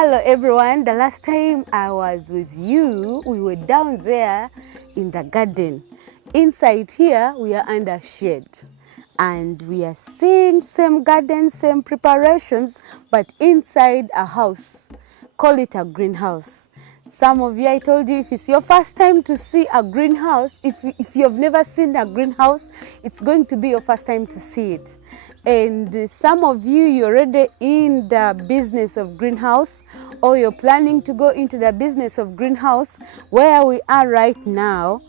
Hello everyone. The last time I was with you, we were down there in the garden. Inside here, we are under shade. And we are seeing same garden, same preparations, but inside a house. Call it a greenhouse. Some of you, I told you, if it's your first time to see a greenhouse, if you have never seen a greenhouse, it's going to be your first time to see it. And some of you, you're already in the business of greenhouse, or you're planning to go into the business of greenhouse. Where we are right now,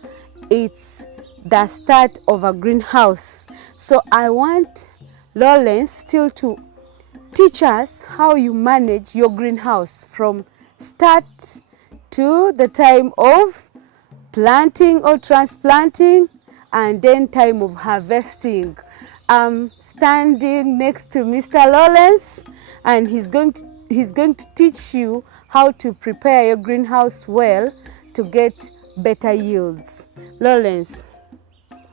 it's the start of a greenhouse. So I want Lawrence still to teach us how you manage your greenhouse from start to the time of planting or transplanting, and then time of harvesting. I'm standing next to Mr. Lawrence, and he's going to teach you how to prepare your greenhouse well to get better yields. Lawrence.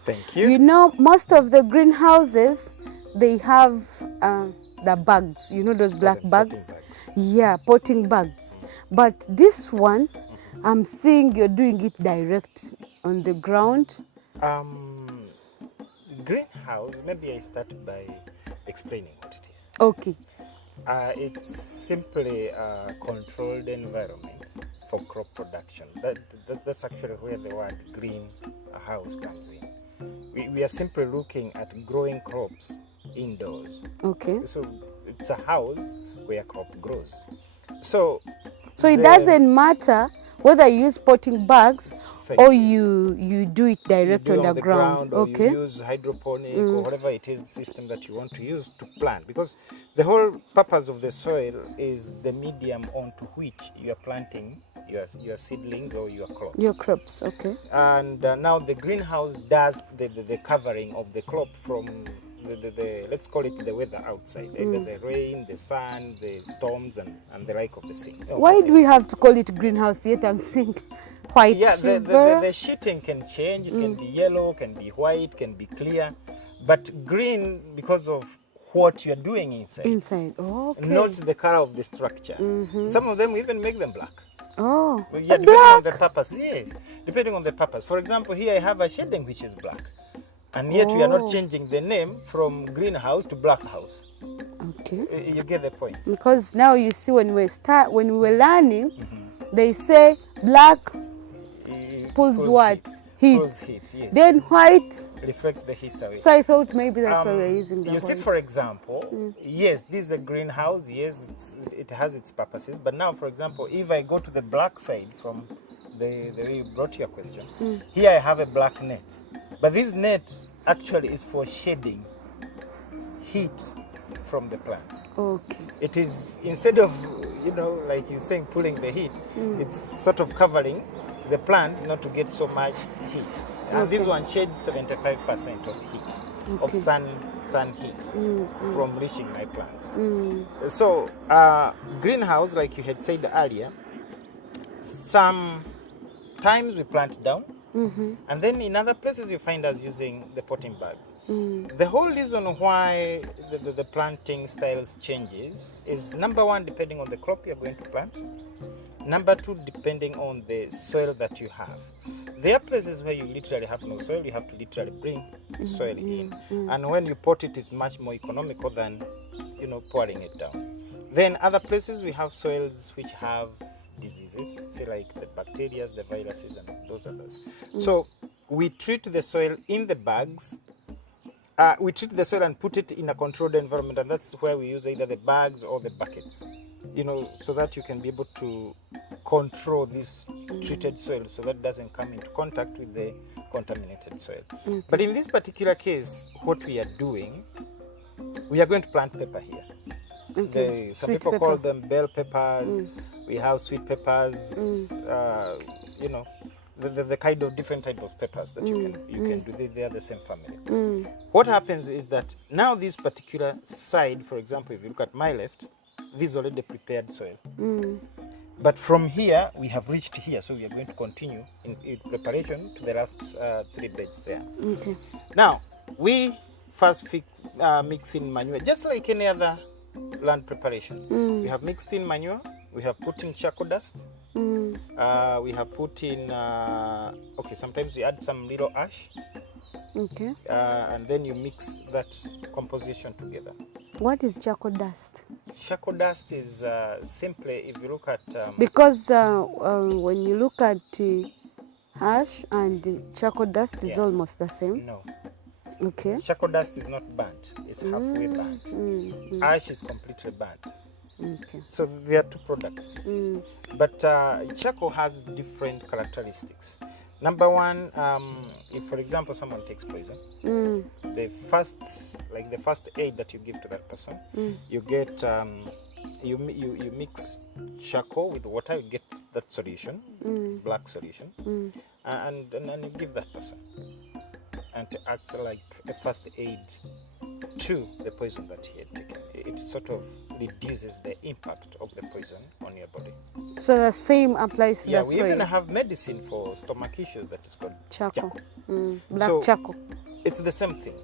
Thank you. You know, most of the greenhouses, they have the bags, you know, those black bags? Yeah, potting bags. But this one, I'm seeing you're doing it direct on the ground. Greenhouse, maybe I start by explaining what it is. Okay. It's simply a controlled environment for crop production. That's actually where the word greenhouse comes in. We are simply looking at growing crops indoors. Okay. So it's a house where crop grows. So it doesn't matter whether you use potting bags or you do it direct on the ground. Or okay. you use hydroponic or whatever it is system that you want to use to plant, because the whole purpose of the soil is the medium onto which you are planting your seedlings or your crops. Your crops, okay. And now the greenhouse does the covering of the crop from the let's call it the weather outside, either the rain, the sun, the storms, and the like of the sea. Why do we have to call it greenhouse yet? I'm seeing white. Yeah, the sheeting can change. It can be yellow, can be white, can be clear, but green because of what you're doing inside. Inside, okay. Not the color of the structure. Some of them even make them black. Oh, yeah, depending on the purpose. Yes, depending on the purpose. For example, here I have a shading which is black. And yet we are not changing the name from greenhouse to black house. Okay. You get the point. Because now you see when we were learning, they say black pulls what? Heat. Pulls heat, yes. Then white reflects the heat away. So I thought maybe that's why we're using the You see, for example, yes, this is a greenhouse. Yes, it has its purposes. But now, for example, if I go to the black side from the way you brought your question, here I have a black net. But this net actually is for shading heat from the plant. Okay. It is, instead of, like you're saying, pulling the heat, it's sort of covering the plants not to get so much heat. And this one shades 75% of heat, of sun heat from reaching my plants. So greenhouse, like you had said earlier, sometimes we plant down. And then in other places you find us using the potting bags. The whole reason why the planting styles changes is, number one, depending on the crop you're going to plant. Number two, depending on the soil that you have. There are places where you literally have no soil, you have to literally bring soil in. And when you pot it, it's much more economical than, pouring it down. Then other places we have soils which have diseases, say like the bacteria, the viruses, and those others. So we treat the soil in the bags. We treat the soil and put it in a controlled environment, and that's where we use either the bags or the buckets, so that you can be able to control this treated soil so that it doesn't come into contact with the contaminated soil. But in this particular case, what we are doing, we are going to plant pepper here. Some people call them bell peppers. We have sweet peppers, the kind of different type of peppers that you can do. They are the same family. What happens is that now this particular side, for example, if you look at my left, this is already prepared soil. But from here, we have reached here, so we are going to continue in preparation to the last 3 beds there. Now, we first mix in manure, just like any other land preparation. We have mixed in manure, We have put in charcoal dust. We have put in, okay, sometimes we add some little ash. Okay. And then you mix that composition together. What is charcoal dust? Charcoal dust is simply, if you look at... because when you look at ash and charcoal dust is almost the same. No. Okay. Charcoal dust is not burnt. It's halfway burnt. Ash is completely burnt. Okay. So there are two products. But charcoal has different characteristics. Number one, if for example someone takes poison, the first aid that you give to that person, you get you mix charcoal with water, you get that solution, black solution, and you give that person, and it acts like a first aid to the poison that he had taken. It sort of reduces the impact of the poison on your body. So the same applies to the soil? Yeah, we even have medicine for stomach issues that is called charcoal. Black charcoal. It's the same thing.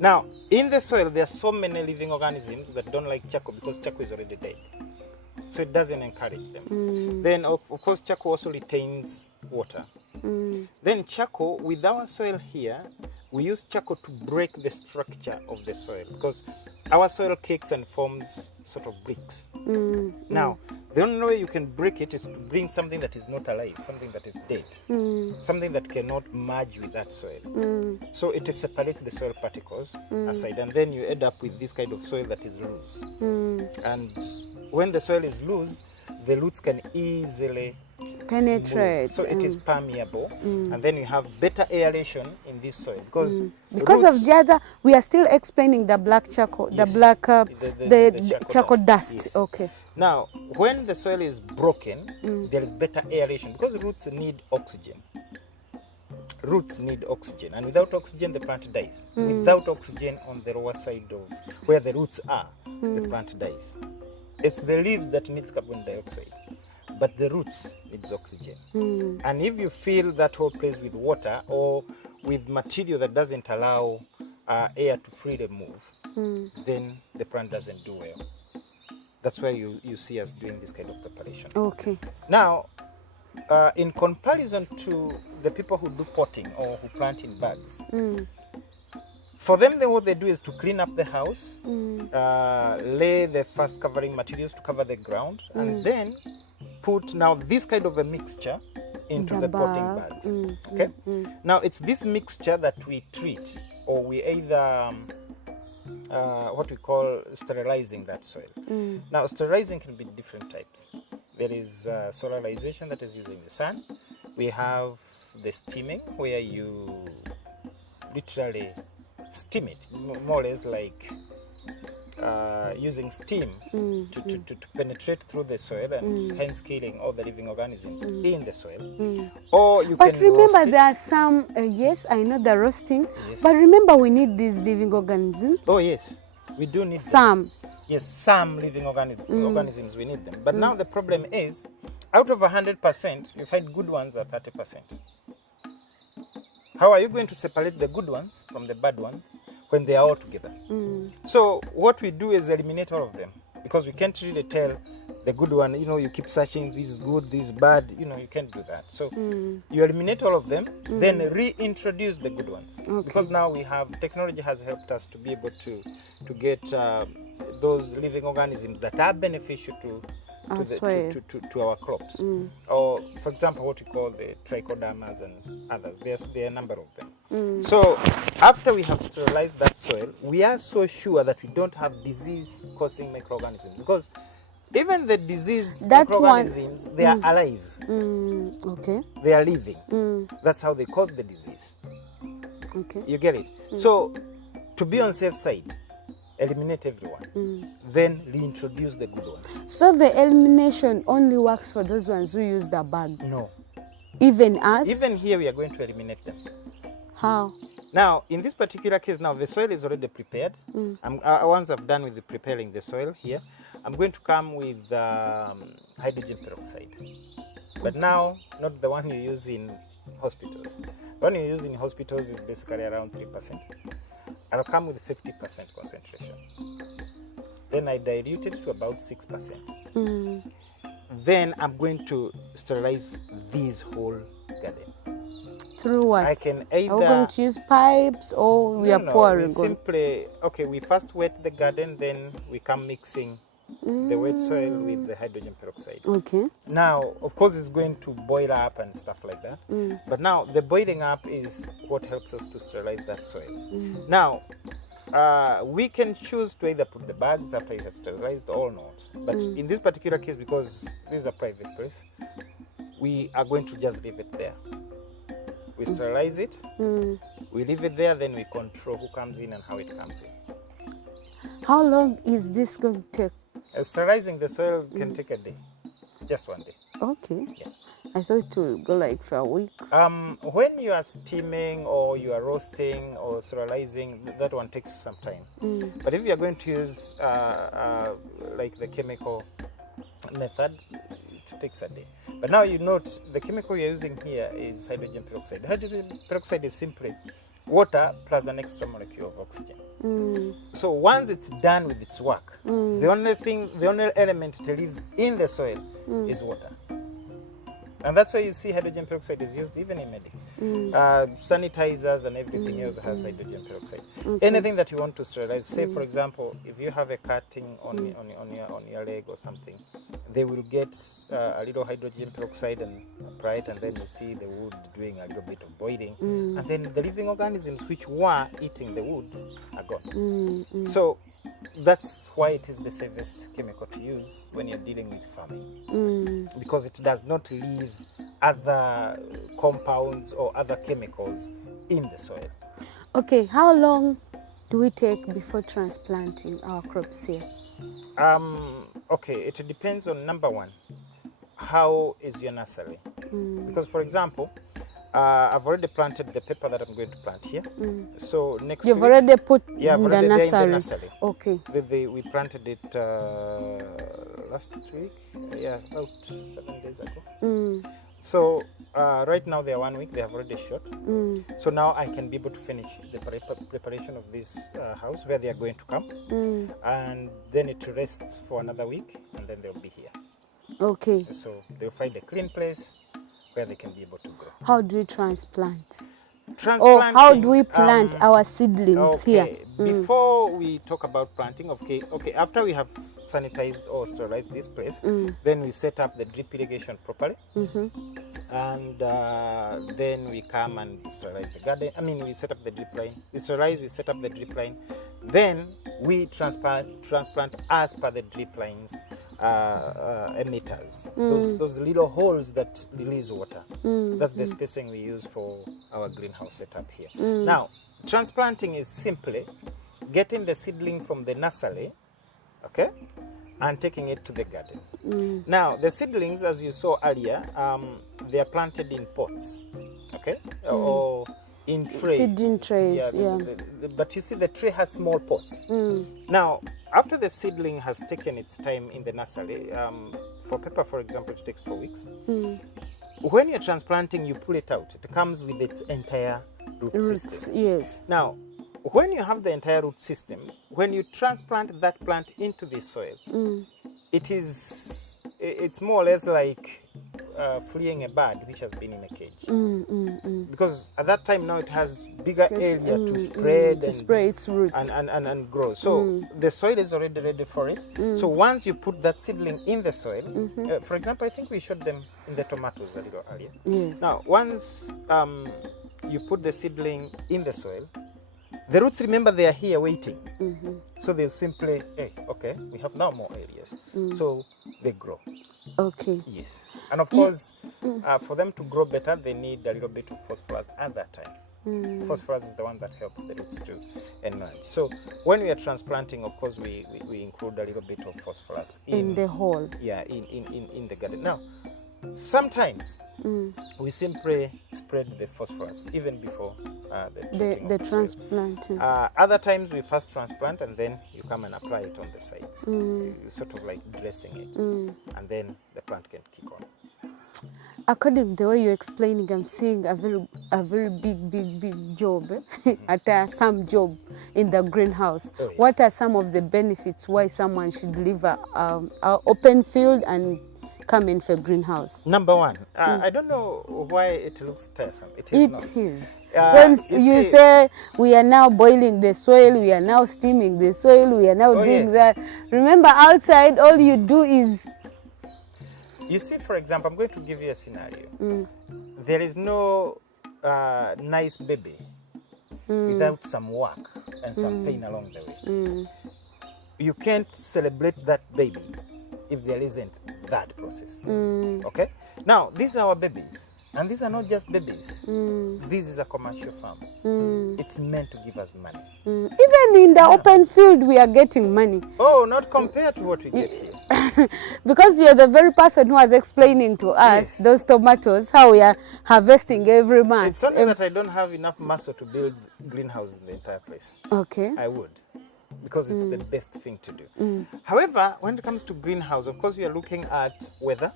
Now, in the soil, there are so many living organisms that don't like charcoal because charcoal is already dead. So it doesn't encourage them. Then, of course, charcoal also retains water. Then charcoal, with our soil here, we use charcoal to break the structure of the soil because our soil cakes and forms sort of bricks. Now, the only way you can break it is to bring something that is not alive, something that is dead, something that cannot merge with that soil. So it separates the soil particles aside, and then you end up with this kind of soil that is loose. And when the soil is loose, the roots can easily penetrate. So it is permeable, and then you have better aeration in this soil because of the other. We are still explaining the black charcoal, the black the charcoal dust. Yes. Okay. Now, when the soil is broken, there is better aeration because roots need oxygen. Roots need oxygen, and without oxygen, the plant dies. Without oxygen on the lower side of where the roots are, the plant dies. It's the leaves that needs carbon dioxide, but the roots needs oxygen. And if you fill that whole place with water or with material that doesn't allow air to freely move, then the plant doesn't do well. That's why you see us doing this kind of preparation. Okay. Now, in comparison to the people who do potting or who plant in bags, for them, what they do is to clean up the house, lay the first covering materials to cover the ground, and then put now this kind of a mixture into the potting bags. Okay. Now it's this mixture that we treat, or we either what we call sterilizing that soil. Now sterilizing can be different types. There is solarization, that is using the sun. We have the steaming, where you literally steam it, more or less like using steam to penetrate through the soil and hence killing all the living organisms in the soil. Or you but can remember, roast it. there are some, yes, I know the roasting, but remember we need these living organisms. Oh yes, we do need some. Them. Yes, some living organisms, we need them. But now the problem is, out of 100%, you find good ones at 30%. How are you going to separate the good ones from the bad ones when they are all together? So what we do is eliminate all of them, because we can't really tell the good one, you keep searching, this is good, this is bad, you can't do that. So you eliminate all of them, then reintroduce the good ones. Okay. Because now technology has helped us to be able to get those living organisms that are beneficial to our crops. Or, for example, what we call the trichodermas and others. There are a number of them. So after we have sterilized that soil, we are so sure that we don't have disease-causing microorganisms, because even the disease microorganisms, they are alive. Okay. They are living. That's how they cause the disease. Okay. You get it? So to be on safe side, eliminate everyone, then reintroduce the good ones. So the elimination only works for those ones who use the bags? No. Even us? Even here we are going to eliminate them. How? Now, in this particular case, now the soil is already prepared. Once I've done with preparing the soil here, I'm going to come with hydrogen peroxide. But now, not the one you use in hospitals. The one you use in hospitals is basically around 3%. I'll come with 50% concentration. Then I dilute it to about 6%. then I'm going to sterilize this whole garden. Through what? I can either... Are we going to use pipes or we are pouring? We simply, okay, we first wet the garden, then we come mixing the wet soil with the hydrogen peroxide. Okay. Now, of course, it's going to boil up and stuff like that. But now, the boiling up is what helps us to sterilize that soil. Now, we can choose to either put the bags after you have sterilized or not. But in this particular case, because this is a private place, we are going to just leave it there. We sterilize it, we leave it there, then we control who comes in and how it comes in. How long is this going to take? Sterilizing the soil can take a day, just one day. Okay. Yeah. I thought it would go like for a week. When you are steaming or you are roasting or sterilizing, that one takes some time. But if you are going to use like the chemical method, it takes a day. But now you note the chemical you're using here is hydrogen peroxide. Hydrogen peroxide is simply water plus an extra molecule of oxygen. So once it's done with its work, the only element it leaves in the soil is water. And that's why you see hydrogen peroxide is used even in medics. Sanitizers and everything else has hydrogen peroxide. Okay. Anything that you want to sterilize, say for example, if you have a cutting on your leg or something, they will get a little hydrogen peroxide and apply it, and then you see the wood doing a little bit of boiling. And then the living organisms which were eating the wood are gone. So that's why it is the safest chemical to use when you're dealing with farming, because it does not leave other compounds or other chemicals in the soil. Okay, how long do we take before transplanting our crops here? Okay, it depends on, number one, how is your nursery? Because for example, I've already planted the pepper that I'm going to plant here. So next You've week, already put yeah, in I've already the there nursery. in the nursery. Okay. We planted it last week, yeah, about 7 days ago. So right now they are 1 week, they have already shot. So now I can be able to finish the preparation of this house where they are going to come. And then it rests for another week, and then they'll be here. Okay. So they'll find a clean place where they can be able to grow. How do we transplant? Transplanting, or how do we plant our seedlings here? Before we talk about planting, okay, after we have sanitized or sterilized this place, then we set up the drip irrigation properly, and then we come and sterilize the garden. I mean, we set up the drip line. We sterilize, we set up the drip line, then we transplant as per the drip lines emitters, those little holes that release water. That's the spacing we use for our greenhouse setup here. Now, transplanting is simply getting the seedling from the nursery, okay, and taking it to the garden. Now, the seedlings, as you saw earlier, they are planted in pots, okay, or in trays. Seeding trays, yeah. But you see, the tray has small pots. Now, after the seedling has taken its time in the nursery, for pepper, for example, it takes 4 weeks. When you're transplanting, you pull it out. It comes with its entire root system. Yes. Now, when you have the entire root system, when you transplant that plant into the soil, it's more or less like fleeing a bird which has been in a cage. Because at that time now it has bigger area to spread spread its roots and grow. So the soil is already ready for it. So once you put that seedling in the soil, for example, I think we showed them in the tomatoes a little earlier. Yes. Now, once you put the seedling in the soil, the roots, remember, they are here waiting. So they'll simply, hey, okay, we have now more areas. So they grow. Okay. Yes. And of course, for them to grow better, they need a little bit of phosphorus at that time. Phosphorus is the one that helps the roots to enlarge. So when we are transplanting, of course, we include a little bit of phosphorus in the hole. Yeah, in the garden. Now, sometimes we simply spread the phosphorus even before the transplanting. Other times we first transplant and then you come and apply it on the sides. Sort of like dressing it, and then the plant can kick on. According to the way you're explaining, I'm seeing a very big job, some job in the greenhouse. Oh, yeah. What are some of the benefits why someone should leave an open field and coming for greenhouse? Number one, I don't know why it looks tiresome. It is not. It is. You When you see- say we are now boiling the soil, we are now steaming the soil, we are now doing yes. that. Remember, outside, all you do is You see, for example, I'm going to give you a scenario. There is no nice baby without some work and some pain along the way. You can't celebrate that baby if there isn't that process. Okay? Now, these are our babies. And these are not just babies. This is a commercial farm. It's meant to give us money. even in the open field, we are getting money. Oh, not compared to what we get here. Because you're the very person who was explaining to us those tomatoes, how we are harvesting every month. It's only that I don't have enough muscle to build greenhouses in the entire place. Okay. I would, because it's the best thing to do. However, when it comes to greenhouse, of course, we are looking at weather.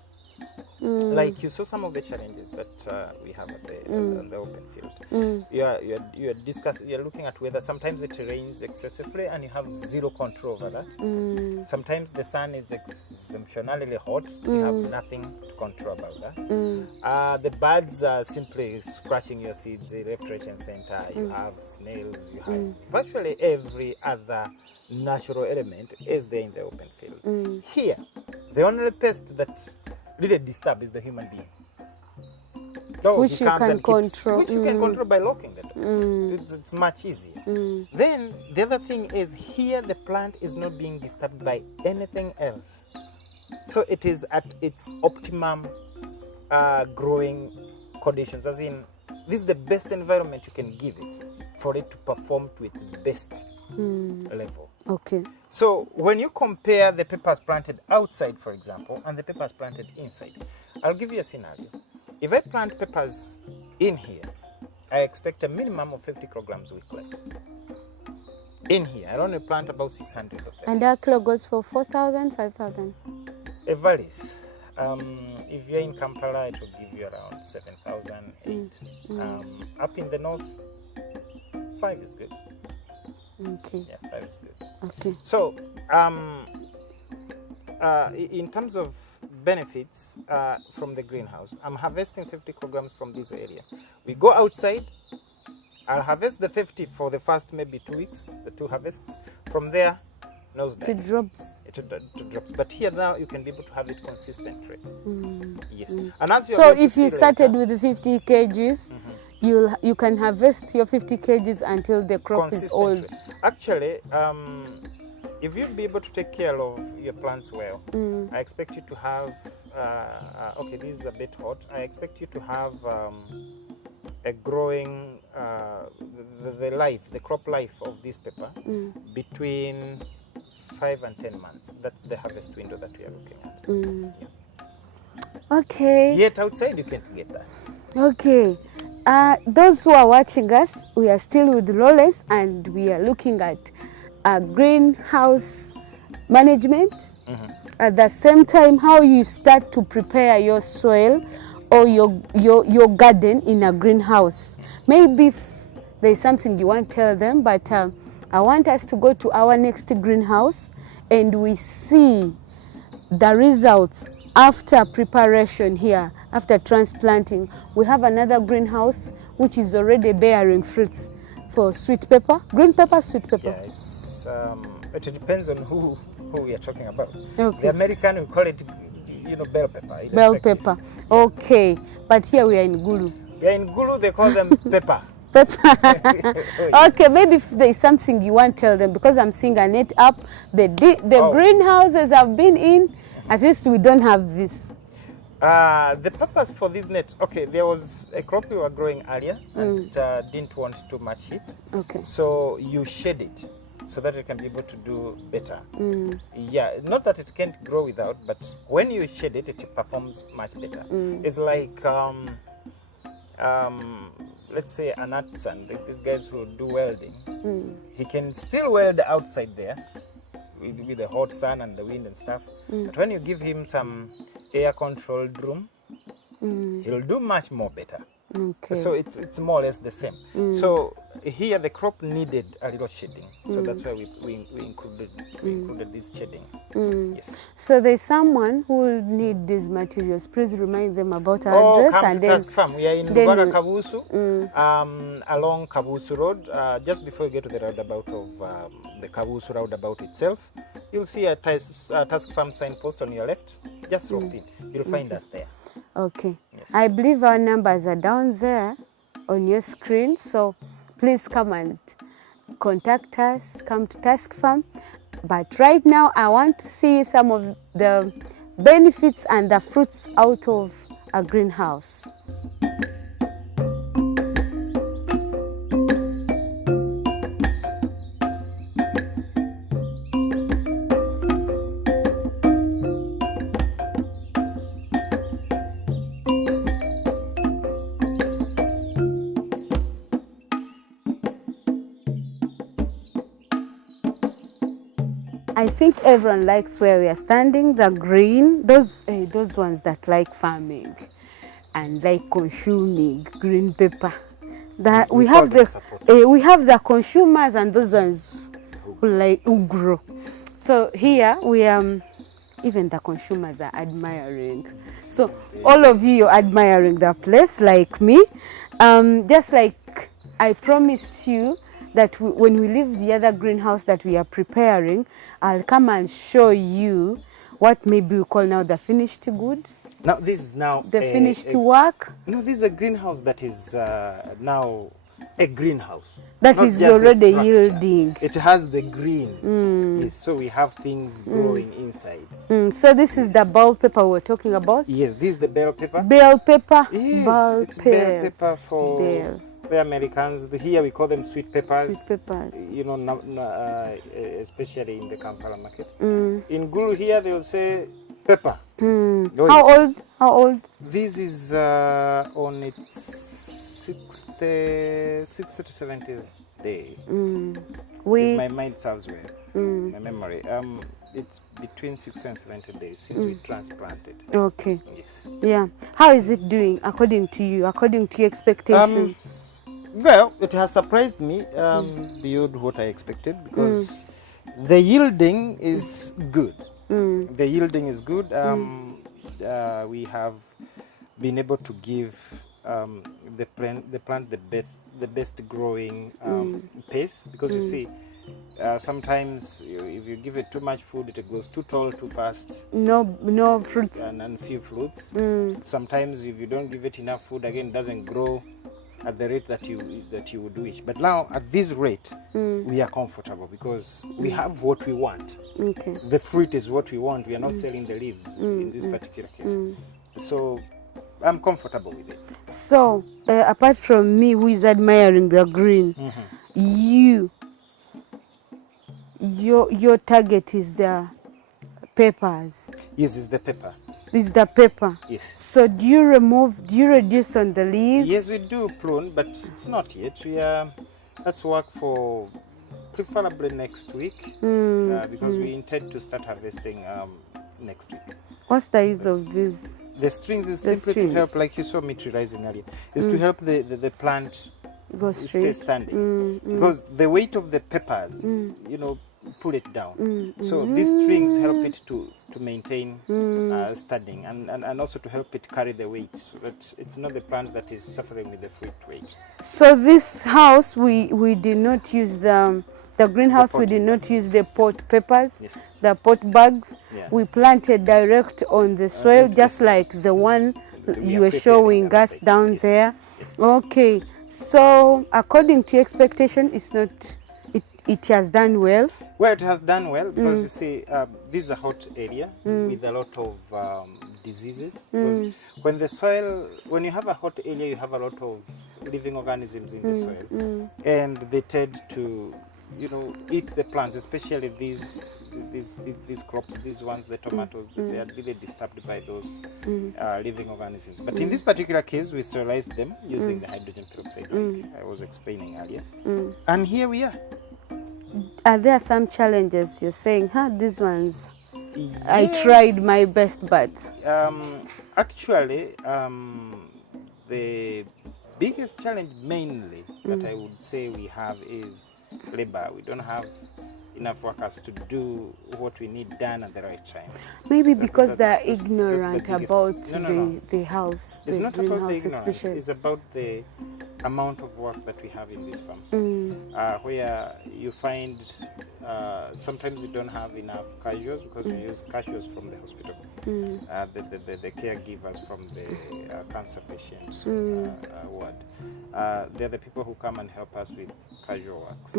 Like you saw some of the challenges that we have at on the open field. You're looking at weather. Sometimes it rains excessively and you have zero control over that. Sometimes the sun is exceptionally hot. You have nothing to control about that. The birds are simply scratching your seeds left, right, and center. You have snails. You have virtually every other natural element is there in the open field. Here, the only pest that really disturb is the human being. So Which you can control. Which you can control by locking the door. It's much easier. Then the other thing is here the plant is not being disturbed by anything else. So it is at its optimum growing conditions. As in, this is the best environment you can give it for it to perform to its best level. Okay. So when you compare the peppers planted outside, for example, and the peppers planted inside, I'll give you a scenario. If I plant peppers in here, I expect a minimum of 50 kilograms weekly. In here, I only plant about 600 of them. And that kilo goes for 4,000, 5,000? It varies. If you're in Kampala, it will give you around 7,000, 8. Up in the north, 5 is good. Okay. Yeah, 5 is good. Okay. So, in terms of benefits from the greenhouse, I'm harvesting 50 kilograms from this area. We go outside, I'll harvest the 50 for the first maybe 2 weeks, the 2 harvests. From there, nosedive. It drops. It drops. But here now, you can be able to have it consistently. Yes. And as So if you started with 50 kgs, you can harvest your 50 kgs until the crop is old. Actually, if you be able to take care of your plants well, I expect you to have, okay, this is a bit hot. I expect you to have a growing, the crop life of this pepper between 5 and 10 months. That's the harvest window that we are looking at. Yeah. Okay. Yet outside you can't get that. Okay. Those who are watching us, we are still with Lawless and we are looking at greenhouse management. At the same time, how you start to prepare your soil or your garden in a greenhouse. Maybe there's something you want to tell them, but I want us to go to our next greenhouse and we see the results after preparation here, after transplanting. We have another greenhouse which is already bearing fruits for sweet pepper, green pepper, sweet pepper. Yeah, it depends on who we are talking about. Okay. The American, we call it, bell pepper. Bell pepper. Okay, but here we are in Gulu. Yeah, in Gulu they call them pepper. Pepper. Okay, maybe if there is something you want to tell them, because I'm seeing a net up. The greenhouses I've been in, at least we don't have this. The purpose for this net, okay, there was a crop we were growing earlier and didn't want too much heat. Okay. So you shade it so that it can be able to do better. Yeah, not that it can't grow without, but when you shade it, it performs much better. It's like, let's say an artisan, like these guys who do welding. He can still weld outside there with the hot sun and the wind and stuff. But when you give him some air-controlled room, he'll do much more better. Okay. So it's more or less the same. So here the crop needed a little shading. So that's why we included this shading. Yes. So there's someone who will need these materials. Please remind them about our address. Come And to then Task Farm. We are in then Lubaga Kabusu, along Kabusu Road. Just before you get to the roundabout of the Kabusu roundabout itself, you'll see a Task Farm signpost on your left. Just walk in. You'll find us there. Okay. Yes. I believe our numbers are down there on your screen. So please come and contact us. Come to Task Farm. But right now, I want to see some of the benefits and the fruits out of a greenhouse. I think everyone likes where we are standing, the green, those ones that like farming and like consuming green pepper. That we have the consumers and those ones who like who grow. So here we even the consumers are admiring. So all of you are admiring the place like me. Just like I promised you that when we leave the other greenhouse that we are preparing, I'll come and show you what maybe we call now the finished good. Now this is now the finished work. No, this is a greenhouse that is now a greenhouse. That is already yielding. It has the green. Yes, so we have things growing inside. So this is the bell pepper we're talking about? Yes, this is the bell pepper. Bell pepper? Yes, it's bell pepper for the Americans. Here we call them sweet peppers. Sweet peppers. You know, especially in the Kampala market. In Gulu here they'll say pepper. How old? This is on its 60 to 70th day. If my mind serves well, my memory. It's between 60 and 70 days since we transplanted. Okay. Yes. Yeah. How is it doing according to you, according to your expectations? Well, it has surprised me beyond what I expected because the yielding is good. The yielding is good. We have been able to give the plant the best growing pace, because you see sometimes if you give it too much food, it goes too tall too fast. No fruits. And few fruits. Sometimes if you don't give it enough food, again, it doesn't grow at the rate that you would wish. But now at this rate, we are comfortable because we have what we want. Okay. The fruit is what we want. We are not selling the leaves in this particular case. So I'm comfortable with it. So apart from me, who is admiring the green, your target is the peppers. Yes, it's the pepper. It's the pepper. Yes. So do you reduce on the leaves? Yes, we do prune, but it's not yet. Let's work for preferably next week because we intend to start harvesting next week. What's the use of this? The strings is simply to help, like you saw me trializing earlier, is to help the plant go stay standing. Because the weight of the peppers, pull it down. So these strings help it to maintain standing and also to help it carry the weight, so that it's not the plant that is suffering with the fruit weight. So this house, we did not use the greenhouse, we did not use the pot peppers, the pot bags. Yeah. We planted direct on the soil, just like the one you were showing us down there. Yes. Okay, so according to your expectation, it has done well. Well, it has done well because you see, this is a hot area with a lot of diseases. Because when you have a hot area, you have a lot of living organisms in the soil, and they tend to, eat the plants, especially these crops, these ones, the tomatoes. They are really disturbed by those living organisms. But in this particular case, we sterilized them using the hydrogen peroxide, like I was explaining earlier. And here we are. Are there some challenges you're saying, these ones? Yes. I tried my best, but... Actually, biggest challenge mainly that I would say we have is labor. We don't have enough workers to do what we need done at the right time. Maybe because they're that's ignorant the biggest, about no. the house, It's the not about the greenhouse ignorance, especially. it's about the amount of work that we have in this farm. Where you find sometimes we don't have enough casuals because we use casuals from the hospital. The caregivers from the cancer patient ward. They're the people who come and help us with casual works.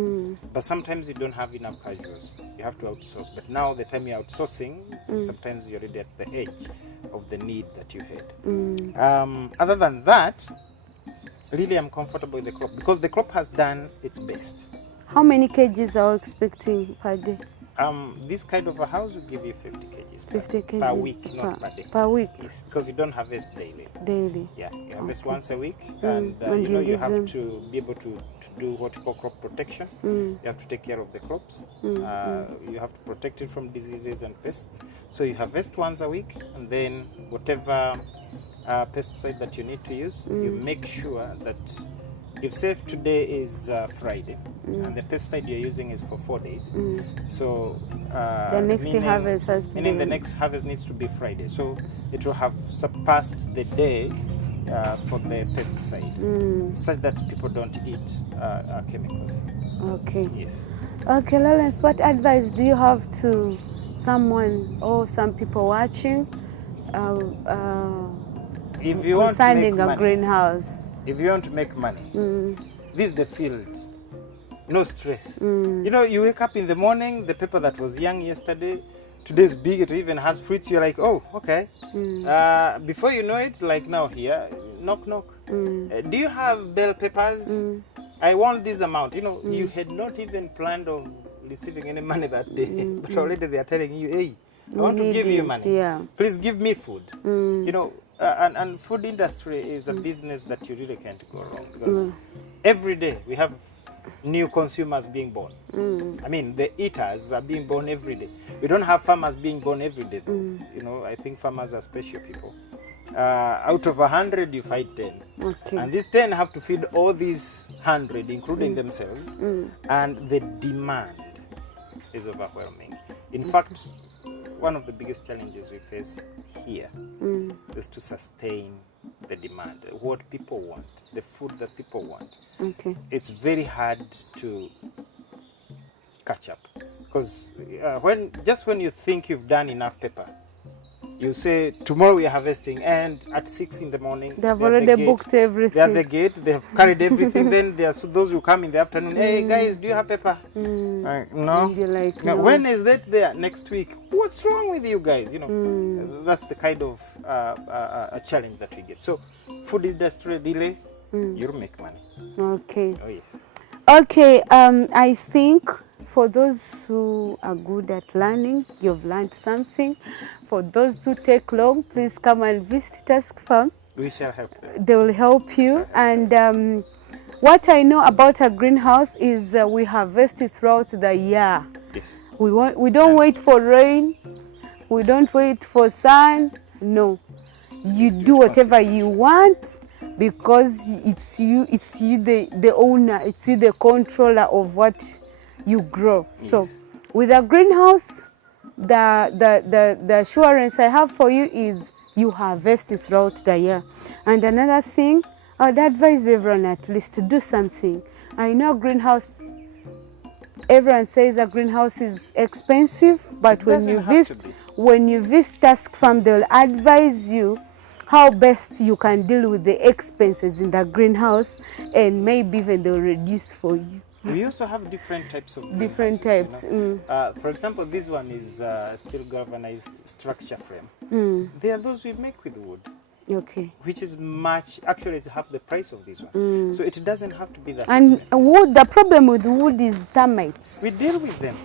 But sometimes you don't have enough casuals. You have to outsource. But now the time you're outsourcing, sometimes you're already at the edge of the need that you had. Other than that, really I'm comfortable with the crop because the crop has done its best. How many kgs are you expecting per day? This kind of a house will give you 50 kgs 50 kgs per week, not per day. Per week? Yes, because you don't harvest daily. Daily? Yeah, you harvest once a week, and you know you have to be able to do what you call crop protection. You have to take care of the crops. You have to protect it from diseases and pests. So you harvest once a week, and then whatever pesticide that you need to use, you make sure that if say today is Friday and the pesticide you're using is for 4 days, so the next harvest has to be the next harvest needs to be Friday, so it will have surpassed the day for the pesticide, such that people don't eat chemicals. Okay. Yes. Okay, Lawrence, what advice do you have to someone or some people watching if you want to make money, greenhouse? If you want to make money, this is the field. No stress. You know, you wake up in the morning, the pepper that was young yesterday, today's big, it even has fruits. You're like, oh, okay. Before you know it, like now here, knock, knock. Do you have bell peppers? I want this amount. You know, you had not even planned on receiving any money that day, but already they are telling you, hey, I want to give you money. Yeah. Please give me food. You know, and food industry is a business that you really can't go wrong because every day we have new consumers being born. I mean, the eaters are being born every day. We don't have farmers being born every day. You know, I think farmers are special people. Out of 100, you find 10. Okay. And these 10 have to feed all these 100, including themselves. And the demand is overwhelming. In fact, one of the biggest challenges we face here is to sustain the demand, what people want, the food that people want. Okay. It's very hard to catch up because when you think you've done enough pepper, you say tomorrow we are harvesting, and at 6 in the morning they've already booked everything. They're at the gate, they have carried everything. Then there are those who come in the afternoon. Hey guys, do you have pepper? No. Like, no. When is that there? Next week. What's wrong with you guys? You know, that's the kind of a challenge that we get. So, food industry delay, you'll make money. Okay. Oh yes. Okay. I think for those who are good at learning, you've learned something. For those who take long, please come and visit Task Farm. We shall help them. They will help you. And what I know about a greenhouse is we harvest it throughout the year. Yes. We don't wait for rain. We don't wait for sun. No. You do whatever you want because it's you the owner, it's you the controller of what you grow. Yes. So with a greenhouse, the assurance I have for you is you harvest it throughout the year. And another thing, I'd advise everyone at least to do something. I know greenhouse, everyone says a greenhouse is expensive, but when you visit Task Farm, they'll advise you how best you can deal with the expenses in the greenhouse, and maybe even they'll reduce for you. We also have different types of different types. You know? For example, this one is steel galvanized structure frame. There are those we make with wood. Okay. Which is actually it's half the price of this one. So it doesn't have to be that expensive. Wood, the problem with wood is termites. We deal with them.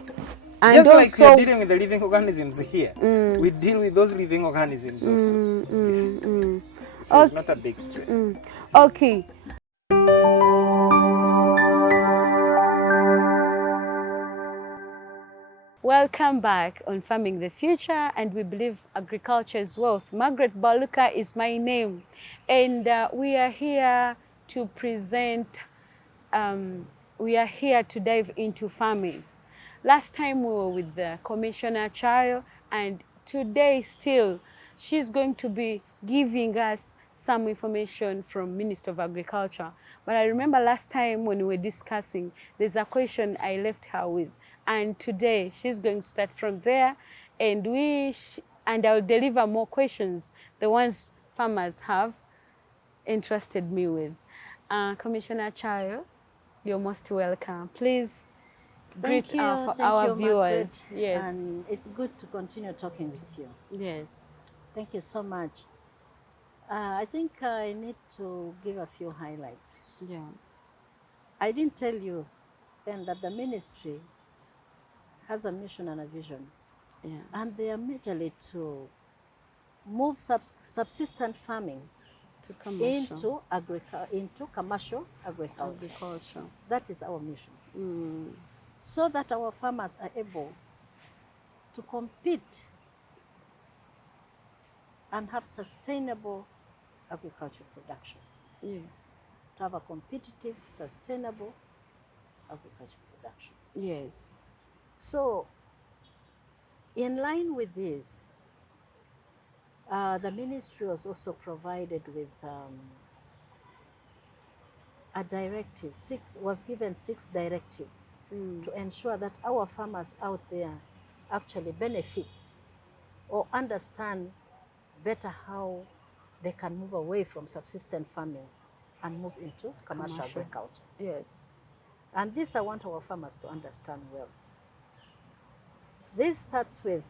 And just like we're dealing with the living organisms here, we deal with those living organisms also. So it's not a big stress. Okay. Welcome back on Farming the Future, and we believe agriculture is wealth. Margaret Baluka is my name, and we are here to present, we are here to dive into farming. Last time we were with the Commissioner Chayo, and today still she's going to be giving us some information from Minister of Agriculture. But I remember last time when we were discussing, there's a question I left her with, and today she's going to start from there, and I'll deliver more questions, the ones farmers have entrusted me with. Commissioner Chayo, you're most welcome. Please greet our viewers. Margaret. Yes. And it's good to continue talking with you. Yes. Thank you so much. I think I need to give a few highlights. Yeah. I didn't tell you then that the ministry has a mission and a vision. Yeah. And they are majorly to move subsistence farming To commercial. into commercial agriculture. Agriculture. That is our mission. Mm. So that our farmers are able to compete and have sustainable agricultural production. Yes. To have a competitive, sustainable agricultural production. Yes. So, in line with this, the ministry was also provided with a directive. Was given 6 directives to ensure that our farmers out there actually benefit or understand better how they can move away from subsistence farming and move into commercial agriculture. Yes. And this I want our farmers to understand well. This starts with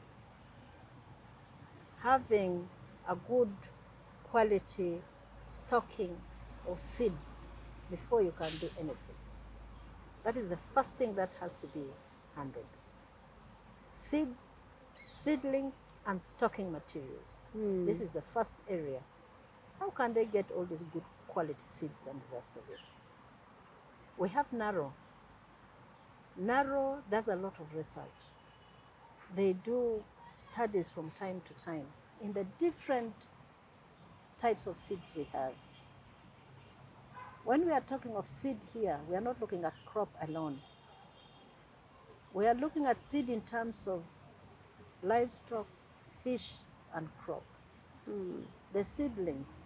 having a good quality stocking of seeds before you can do anything. That is the first thing that has to be handled. Seeds, seedlings, and stocking materials. This is the first area. How can they get all these good quality seeds and the rest of it? We have NARO. NARO does a lot of research. They do studies from time to time in the different types of seeds we have. When we are talking of seed here, we are not looking at crop alone. We are looking at seed in terms of livestock, fish, and crop. The seedlings,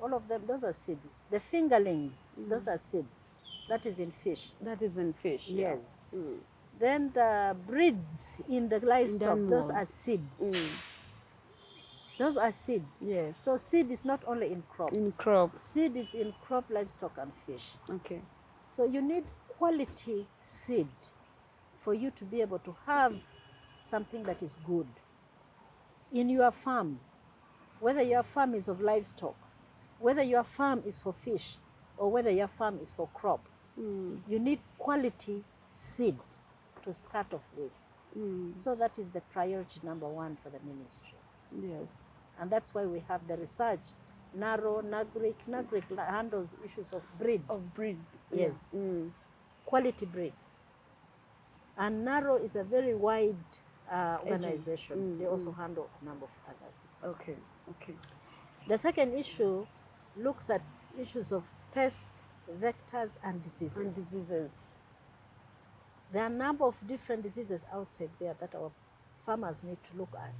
all of them, those are seeds. The fingerlings, those are seeds. That is in fish. That is in fish. Yes. Yeah. Then the breeds in the livestock, those are seeds. Those are seeds. Yes. So seed is not only in crop. In crop. Seed is in crop, livestock, and fish. Okay. So you need quality seed for you to be able to have something that is good in your farm. Whether your farm is of livestock, whether your farm is for fish, or whether your farm is for crop, you need quality seed to start off with. So that is the priority number 1 for the ministry. Yes. And that's why we have the research. NARO, NAGRIC handles issues of breed. Of breeds. Yes. Quality breeds. And NARO is a very wide organization. They also handle a number of others. Okay. Okay. The second issue looks at issues of pests, vectors, and diseases. There are a number of different diseases outside there that our farmers need to look at.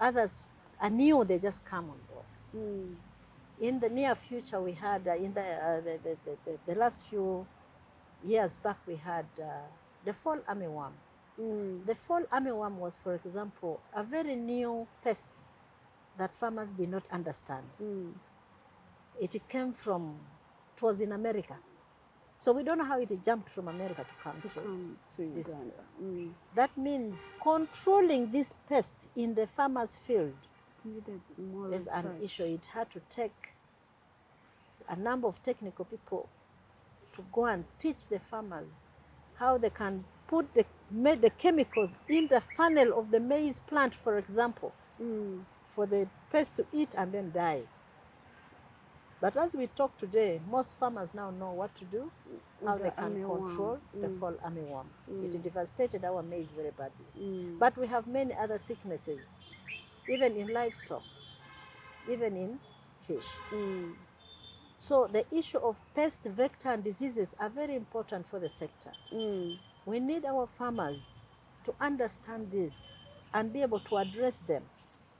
Others are new, they just come on board. In the near future, we had, in the last few years back, we had the fall armyworm. The fall armyworm was, for example, a very new pest that farmers did not understand. It came from, it was in America. So we don't know how it jumped from America to come to this place. That means controlling this pest in the farmer's field is an issue. It had to take a number of technical people to go and teach the farmers how they can put the chemicals in the funnel of the maize plant, for example, for the pest to eat and then die. But as we talk today, most farmers now know what to do, how they can control the fall armyworm. It devastated our maize very badly. But we have many other sicknesses, even in livestock, even in fish. So the issue of pest, vector, and diseases are very important for the sector. We need our farmers to understand this and be able to address them.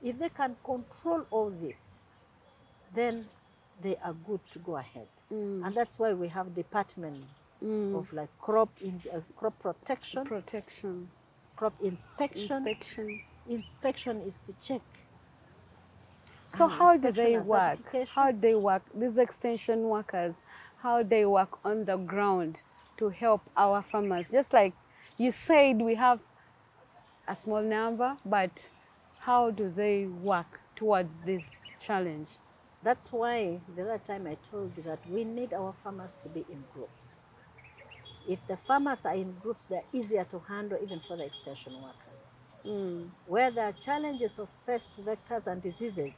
If they can control all this, then they are good to go ahead. And that's why we have departments of like crop protection, crop inspection. Inspection is to check. So how do Inspection they and work? certification. How do they work? These extension workers, how they work on the ground to help our farmers? Just like you said, we have a small number, but how do they work towards this challenge? That's why the other time I told you that we need our farmers to be in groups. If the farmers are in groups, they're easier to handle even for the extension workers. Where there are challenges of pest, vectors, and diseases,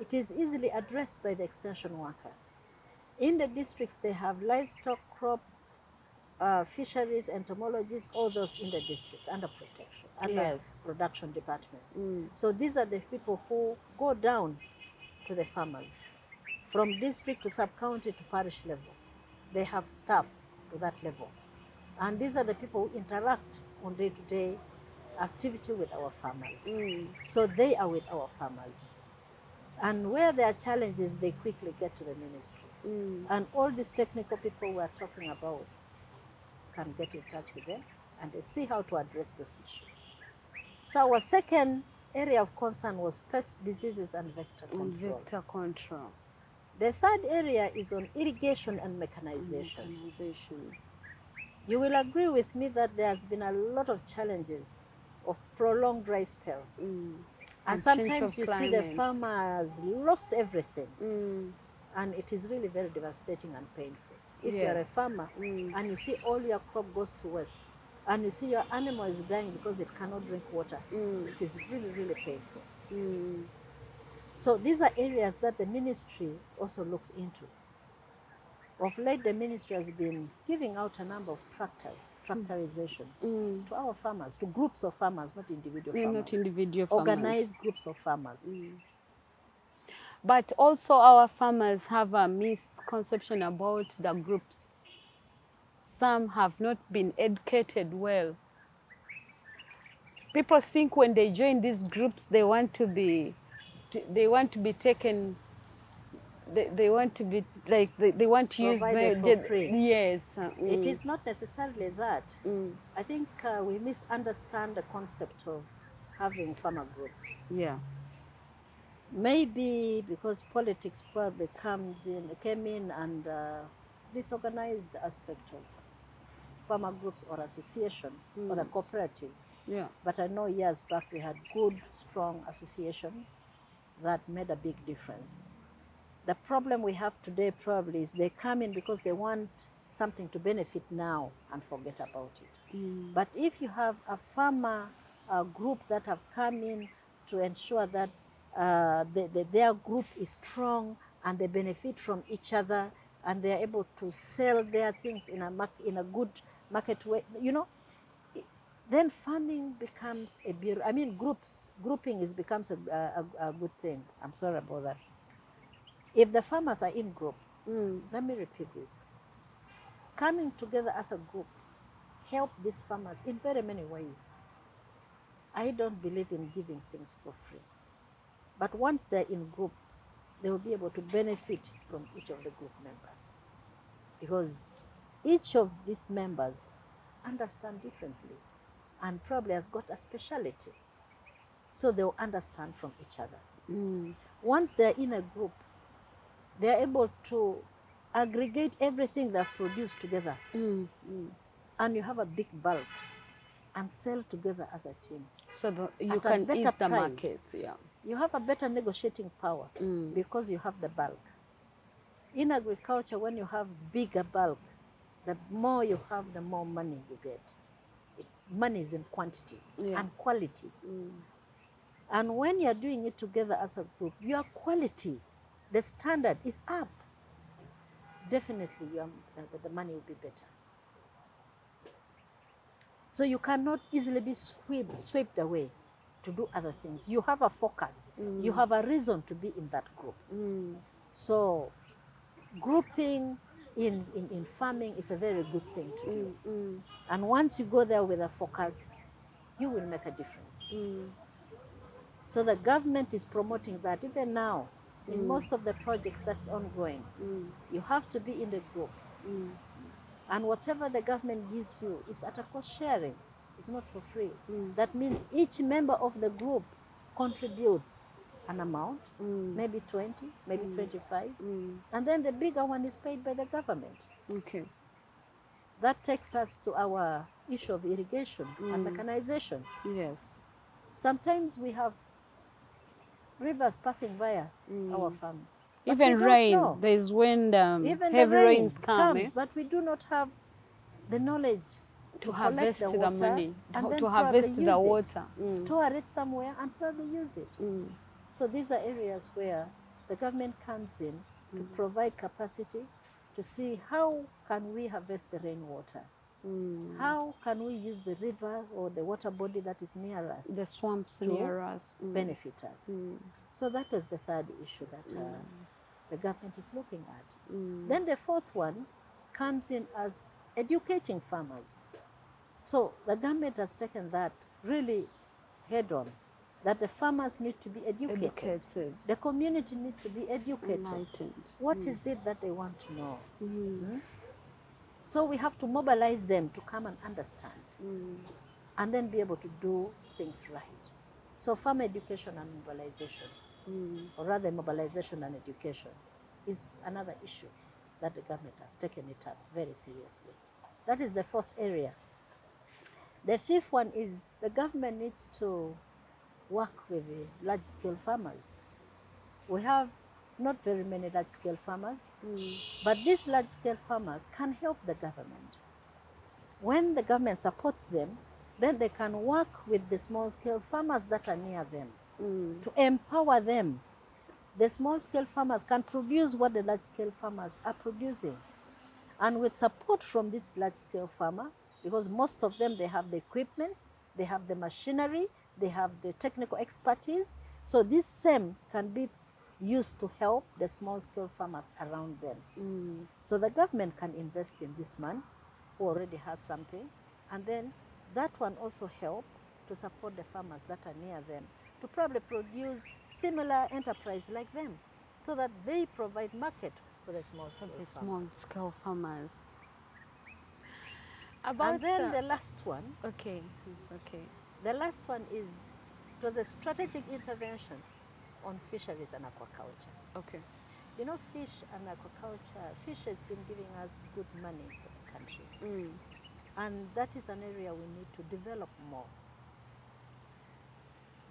it is easily addressed by the extension worker. In the districts, they have livestock, crop, fisheries, entomologists, all those in the district under protection, under production department. So these are the people who go down to the farmers from district to sub-county to parish level. They have staff to that level. And these are the people who interact on day-to-day activity with our farmers. So they are with our farmers. And where there are challenges, they quickly get to the ministry. And all these technical people we are talking about can get in touch with them and they see how to address those issues. So our second area of concern was pest, diseases, and vector control. The third area is on irrigation and mechanization. You will agree with me that there has been a lot of challenges of prolonged dry spell. And sometimes you see the farmer has lost everything. And it is really very devastating and painful. If you are a farmer and you see all your crop goes to waste, and you see your animal is dying because it cannot drink water, it is really, really painful. So these are areas that the ministry also looks into. Of late, the ministry has been giving out a number of tractorization to our farmers, to groups of farmers, not individual farmers. Not individual farmers. Organized groups of farmers. But also our farmers have a misconception about the groups. Some have not been educated well. People think when they join these groups, they want to be taken. They want to be like they want to Provided use for free. Yes. It is not necessarily that. I think we misunderstand the concept of having farmer groups. Maybe because politics probably came in and disorganized the aspect of farmer groups or association or the cooperatives. But I know years back we had good, strong associations that made a big difference. The problem we have today probably is they come in because they want something to benefit now and forget about it. But if you have a farmer group that have come in to ensure that their group is strong and they benefit from each other and they are able to sell their things in a good market way, then farming becomes grouping becomes a good thing. I'm sorry about that. If the farmers are in group, let me repeat this. Coming together as a group help these farmers in very many ways. I don't believe in giving things for free. But once they're in group, they will be able to benefit from each of the group members. Because each of these members understand differently and probably has got a specialty. So they will understand from each other. Once they're in a group, they're able to aggregate everything they've produced together. And you have a big bulk and sell together as a team. So you can ease the markets. You have a better negotiating power because you have the bulk. In agriculture, when you have bigger bulk, the more you have, the more money you get. Money is in quantity and quality. And when you're doing it together as a group, your quality, the standard is up. Definitely the money will be better. So you cannot easily be swept away to do other things. You have a focus. You have a reason to be in that group. So grouping in farming is a very good thing to do. Mm. And once you go there with a focus, you will make a difference. So the government is promoting that even now in most of the projects that's ongoing. You have to be in the group. And whatever the government gives you is at a cost sharing. It's not for free. That means each member of the group contributes an amount, maybe 20, maybe 25, and then the bigger one is paid by the government. Okay. That takes us to our issue of irrigation and mechanization. Yes. Sometimes we have rivers passing via our farms. But Even we don't rain, know. there's when Even heavy the rain rains come, comes, but we do not have the knowledge to collect harvest the water money, and then to probably harvest the use it. water. Store it somewhere and probably use it. So these are areas where the government comes in to provide capacity to see how can we harvest the rainwater. How can we use the river or the water body that is near us The swamps to near us. benefit us. So that was the third issue that the government is looking at. Then the fourth one comes in as educating farmers. So the government has taken that really head on, that the farmers need to be educated. The community need to be educated. Enlightened. What is it that they want to know? So we have to mobilize them to come and understand and then be able to do things right. So farm education and mobilization, or rather mobilization and education, is another issue that the government has taken it up very seriously. That is the fourth area. The fifth one is the government needs to work with the large-scale farmers. We have not very many large-scale farmers, but these large-scale farmers can help the government. When the government supports them, then they can work with the small-scale farmers that are near them to empower them. The small-scale farmers can produce what the large-scale farmers are producing. And with support from this large-scale farmer, because most of them, they have the equipment, they have the machinery, they have the technical expertise. So this same can be used to help the small-scale farmers around them. So the government can invest in this man who already has something, and then that one also help to support the farmers that are near them to probably produce similar enterprise like them, so that they provide market for the small-scale farmers. Small-scale farmers. And then the last one. Okay, it's okay. The last one is, it was a strategic intervention on fisheries and aquaculture. Okay. You know, fish and aquaculture, fish has been giving us good money for the country. And that is an area we need to develop more.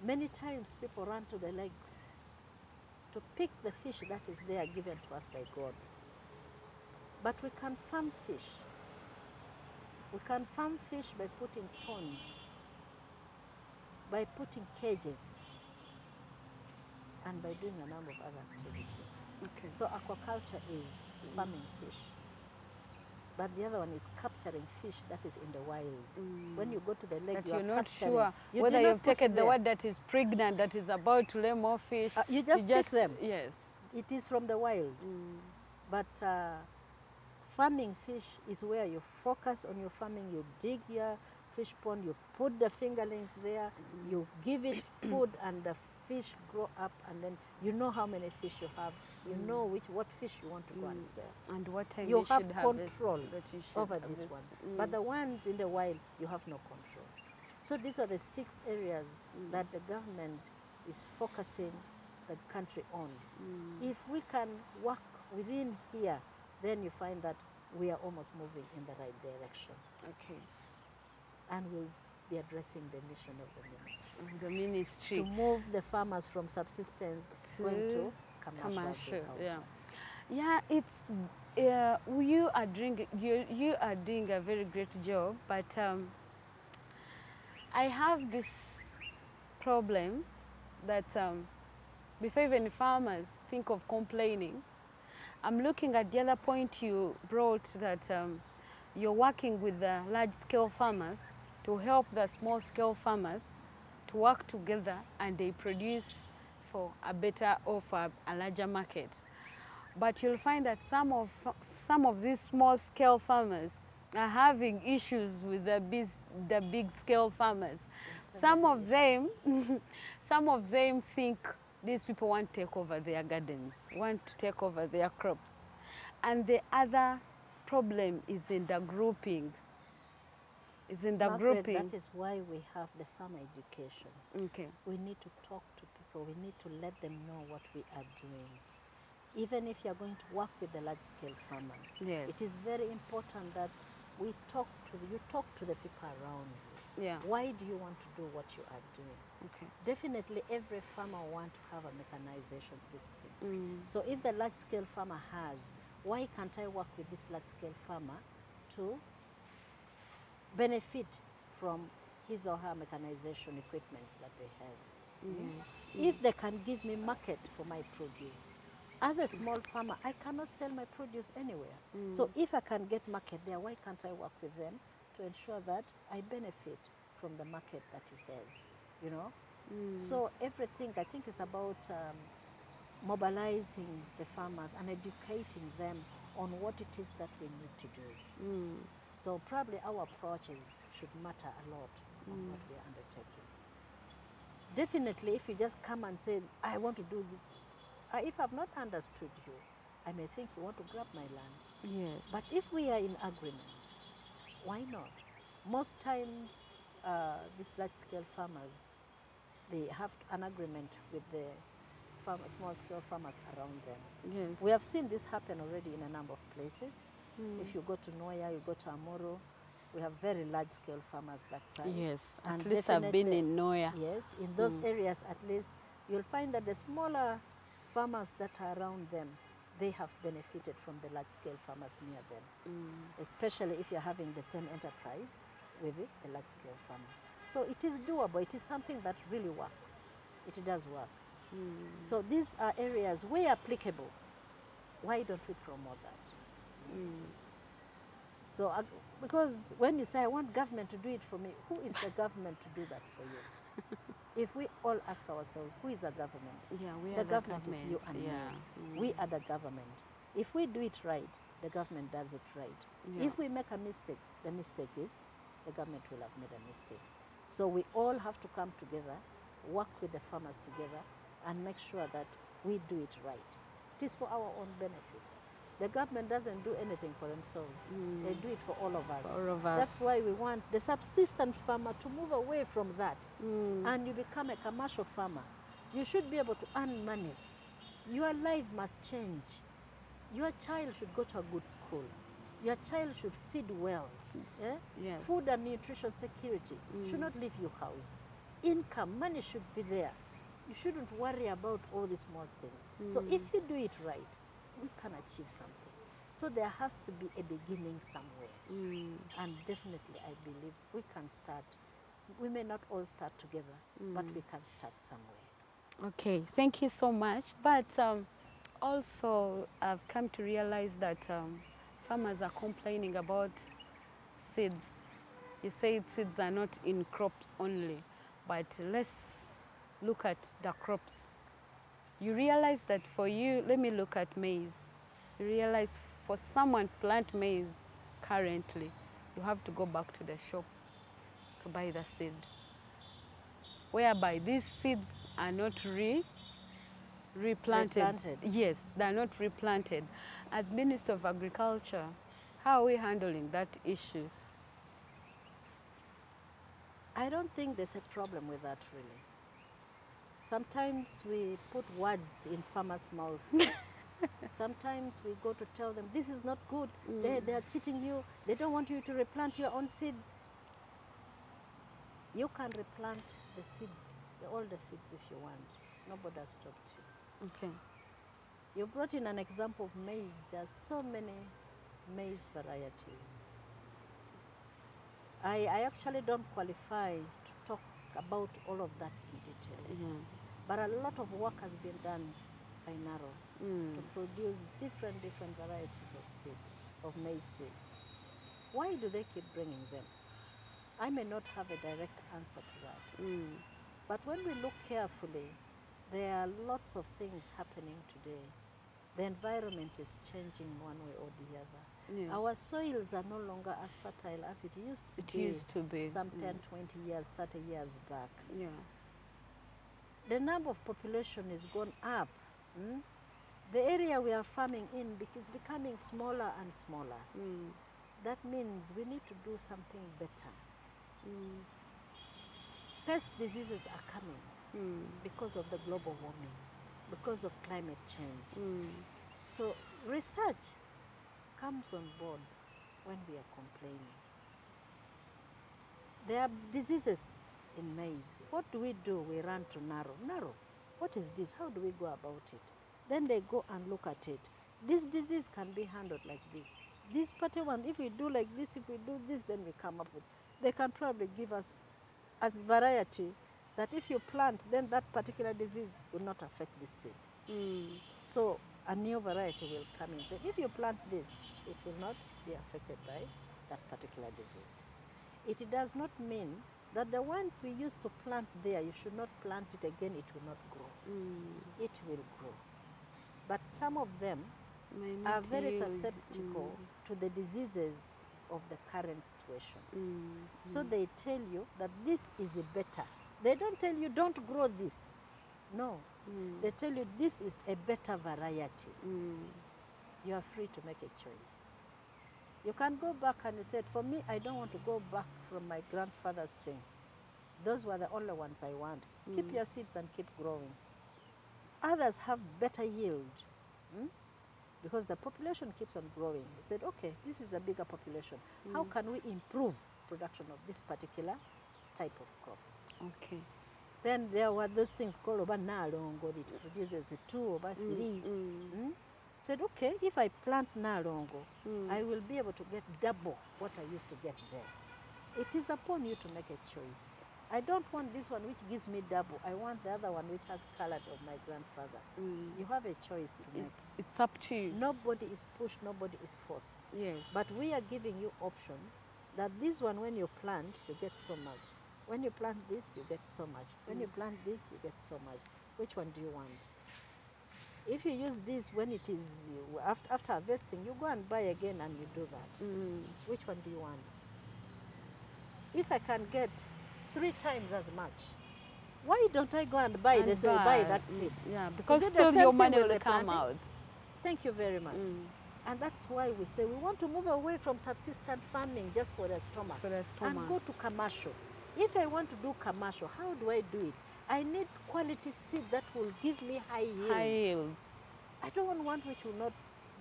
Many times people run to the lakes to pick the fish that is there given to us by God. But we can farm fish. We can farm fish by putting ponds, by putting cages, and by doing a number of other activities. Okay. So aquaculture is farming fish. But the other one is capturing fish that is in the wild. When you go to the lake, That you you're are not capturing. sure You whether do not you've put taken it the there. one that is pregnant, that is about to lay more fish. You just pick them. Yes. It is from the wild. But farming fish is where you focus on your farming. You dig your fish pond, you put the fingerlings there, you give it food, and the fish grow up, and then you know how many fish you have. You know what fish you want to go and sell. And what time You you have should harvest, control that you should over harvest. this one. But the ones in the wild, you have no control. So these are the 6 areas that the government is focusing the country on. If we can work within here, then you find that we are almost moving in the right direction. Okay. And we'll be addressing the mission of the ministry. The ministry. To move the farmers from subsistence going to commercial agriculture. Yeah, it's you are doing a very great job, but I have this problem that before even farmers think of complaining, I'm looking at the other point you brought, that you're working with the large-scale farmers to help the small-scale farmers to work together, and they produce for a better or for a larger market. But you'll find that some of these small scale farmers are having issues with the big scale farmers. Some of them, some of them think these people want to take over their gardens, want to take over their crops. And the other problem is in the grouping. Margaret, that is why we have the farmer education. Okay. We need to talk to people. We need to let them know what we are doing. Even if you're going to work with the large-scale farmer, Yes. it is very important that you talk to the people around you. Yeah. Why do you want to do what you are doing? Okay. Definitely every farmer wants to have a mechanization system. So if the large-scale farmer has, why can't I work with this large-scale farmer to benefit from his or her mechanization equipments that they have? Yes. If they can give me market for my produce. As a small farmer, I cannot sell my produce anywhere. So if I can get market there, why can't I work with them to ensure that I benefit from the market that it has, you know? So everything, I think, is about mobilizing the farmers and educating them on what it is that we need to do. So probably our approaches should matter a lot on what we are undertaking. Definitely, if you just come and say, I want to do this, if I've not understood you, I may think you want to grab my land. Yes. But if we are in agreement, why not? Most times, these large-scale farmers, they have an agreement with the small-scale farmers around them. Yes. We have seen this happen already in a number of places. If you go to Noya, you go to Amoro, we have very large-scale farmers that side. Yes, And at least I've been definitely- in Noya. Yes, in those areas at least, you'll find that the smaller farmers that are around them, they have benefited from the large-scale farmers near them, especially if you're having the same enterprise with the large-scale farmer. So it is doable. It is something that really works. It does work. So these are areas where applicable. Why don't we promote that? So, because when you say, I want government to do it for me, who is the government to do that for you? If we all ask ourselves, who is the government? Yeah, we The are government is you and yeah. me. We are the government. If we do it right, the government does it right. Yeah. If we make a mistake, the mistake is the government will have made a mistake. So we all have to come together, work with the farmers together, and make sure that we do it right. It is for our own benefit. The government doesn't do anything for themselves. They do it for all of us. For all of us. That's why we want the subsistent farmer to move away from that and you become a commercial farmer. You should be able to earn money. Your life must change. Your child should go to a good school. Your child should feed well. Yeah? Yes. Food and nutrition security should not leave your house. Income, money should be there. You shouldn't worry about all these small things. So if you do it right, we can achieve something. So there has to be a beginning somewhere. And definitely I believe we can start. We may not all start together, but we can start somewhere. Okay, thank you so much. But also, I've come to realize that farmers are complaining about seeds. You say seeds are not in crops only, but let's look at the crops. You realize that for you, let me look at maize. You realize for someone to plant maize currently, you have to go back to the shop to buy the seed. Whereby these seeds are not replanted. Replanted. Yes, they're not replanted. As Minister of Agriculture, how are we handling that issue? I don't think there's a problem with that really. Sometimes we put words in farmers' mouths. Sometimes we go to tell them, this is not good. They are cheating you. They don't want you to replant your own seeds. You can replant the seeds, the older seeds if you want. Nobody has stopped you. Okay. You brought in an example of maize. There are so many maize varieties. I actually don't qualify to talk about all of that in detail. Yeah. But a lot of work has been done by NARO to produce different varieties of seed, of maize seed. Why do they keep bringing them? I may not have a direct answer to that. But when we look carefully, there are lots of things happening today. the environment is changing one way or the other. Yes. Our soils are no longer as fertile as it used to be. Some 10, 20 years, 30 years back. Yeah. The number of population is gone up. The area we are farming in is becoming smaller and smaller. That means we need to do something better. Pest diseases are coming because of the global warming, because of climate change. So research comes on board when we are complaining. There are diseases in maize. What do? We run to narrow. What is this? How do we go about it? Then they go and look at it. This disease can be handled like this. This particular one, if we do like this, if we do this, then we come up with. They can probably give us as variety that if you plant, then that particular disease will not affect the seed. So a new variety will come in. So if you plant this, it will not be affected by that particular disease. It does not mean that the ones we used to plant there, you should not plant it again, it will not grow. It will grow. But some of them are very susceptible to the diseases of the current situation. So they tell you that this is a better. They don't tell you don't grow this. No. They tell you this is a better variety. You are free to make a choice. You can go back and you said, for me, I don't want to go back from my grandfather's thing. Those were the only ones I want. Keep your seeds and keep growing. Others have better yield because the population keeps on growing. They said, okay, this is a bigger population. How can we improve production of this particular type of crop? Okay. Then there were those things called oba nalongo, it produces 2 or 3. Said, okay, if I plant nalongo, I will be able to get double what I used to get there. It is upon you to make a choice. I don't want this one which gives me double. I want the other one which has color of my grandfather. You have a choice to make. It's up to you. Nobody is pushed, nobody is forced. Yes. But we are giving you options that this one, when you plant, you get so much. When you plant this, you get so much. When you plant this, you get so much. Which one do you want? If you use this when it is, after harvesting, you go and buy again and you do that. Which one do you want? If I can get 3 times as much, why don't I go and buy it? Buy that seed. Yeah, because still your money will come out. Thank you very much. And that's why we say we want to move away from subsistence farming just for the stomach. And go to commercial. If I want to do commercial, how do I do it? I need quality seed that will give me high yields. High yields. I don't want one which will not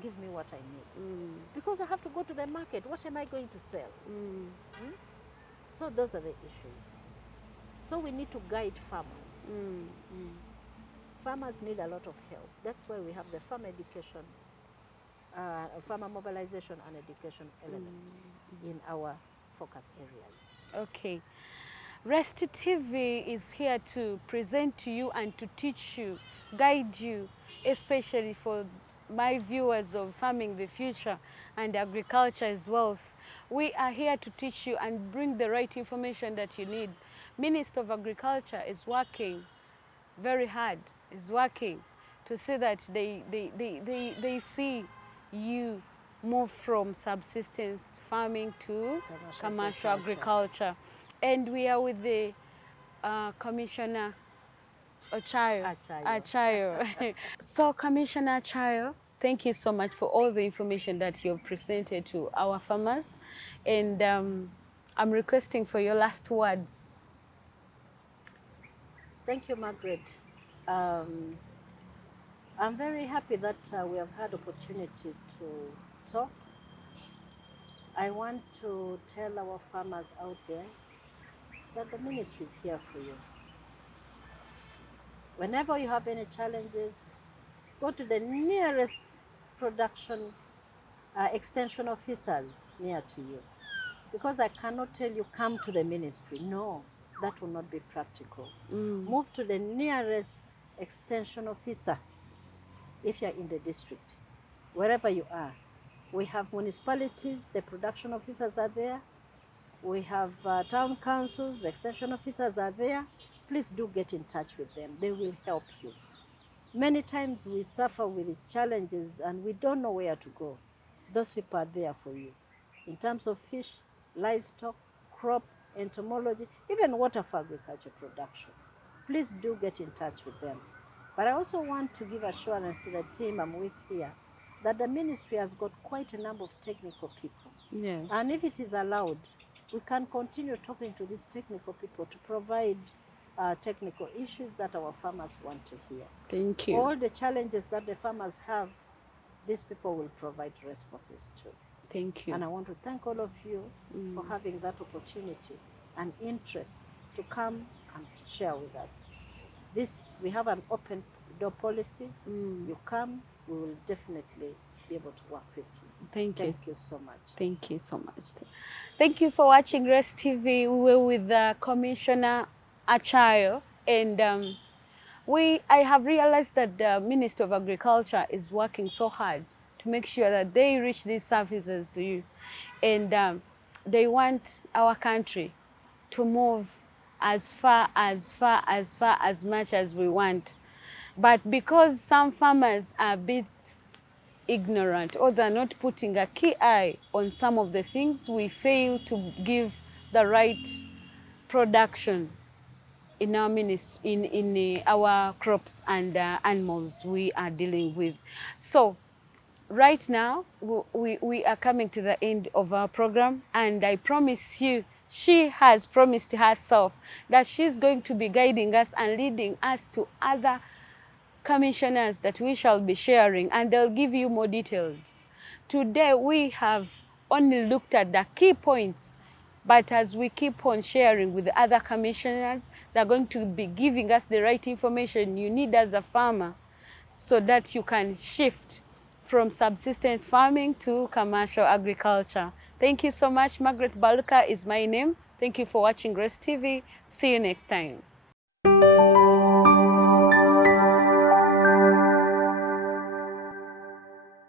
give me what I need. Because I have to go to the market. What am I going to sell? So those are the issues. So we need to guide farmers. Farmers need a lot of help. That's why we have the farm education, farmer mobilization and education element in our focus areas. Okay. Rest TV is here to present to you and to teach you, guide you, especially for my viewers of Farming the Future and Agriculture is Wealth. We are here to teach you and bring the right information that you need. Minister of Agriculture is working very hard, is working to see that they see you move from subsistence farming to commercial agriculture. And we are with the Commissioner Achayo. So Commissioner Achayo, thank you so much for all the information that you've presented to our farmers. And I'm requesting for your last words. Thank you, Margaret. I'm very happy that we have had opportunity to talk. I want to tell our farmers out there that the ministry is here for you. Whenever you have any challenges, go to the nearest production extension officers near to you. Because I cannot tell you, come to the ministry. No, that will not be practical. Move to the nearest extension officer if you're in the district, wherever you are. We have municipalities, the production officers are there. We have town councils, the extension officers are there. Please do get in touch with them. They will help you. Many times we suffer with challenges and we don't know where to go. Those people are there for you. In terms of fish, livestock, crop, entomology, even water for agriculture production. Please do get in touch with them. But I also want to give assurance to the team I'm with here that the ministry has got quite a number of technical people. Yes. And if it is allowed, we can continue talking to these technical people to provide technical issues that our farmers want to hear. Thank you. All the challenges that the farmers have, these people will provide responses to. Thank you. And I want to thank all of you for having that opportunity and interest to come and to share with us. We have an open door policy. You come, we will definitely be able to work with you. Thank you so much. Thank you so much. Thank you for watching Rest TV. We were with Commissioner Achayo, and I have realized that the Ministry of Agriculture is working so hard to make sure that they reach these services to you. And they want our country to move as much as we want. But because some farmers are a bit ignorant or they're not putting a key eye on some of the things, we fail to give the right production in our in our crops and animals we are dealing with. So right now we are coming to the end of our program, and I promise you, she has promised herself that she's going to be guiding us and leading us to other commissioners that we shall be sharing, and they'll give you more details. Today we have only looked at the key points, but as we keep on sharing with the other commissioners, they're going to be giving us the right information you need as a farmer so that you can shift from subsistence farming to commercial agriculture. Thank you so much. Margaret Baluka is my name. Thank you for watching Rest TV. See you next time.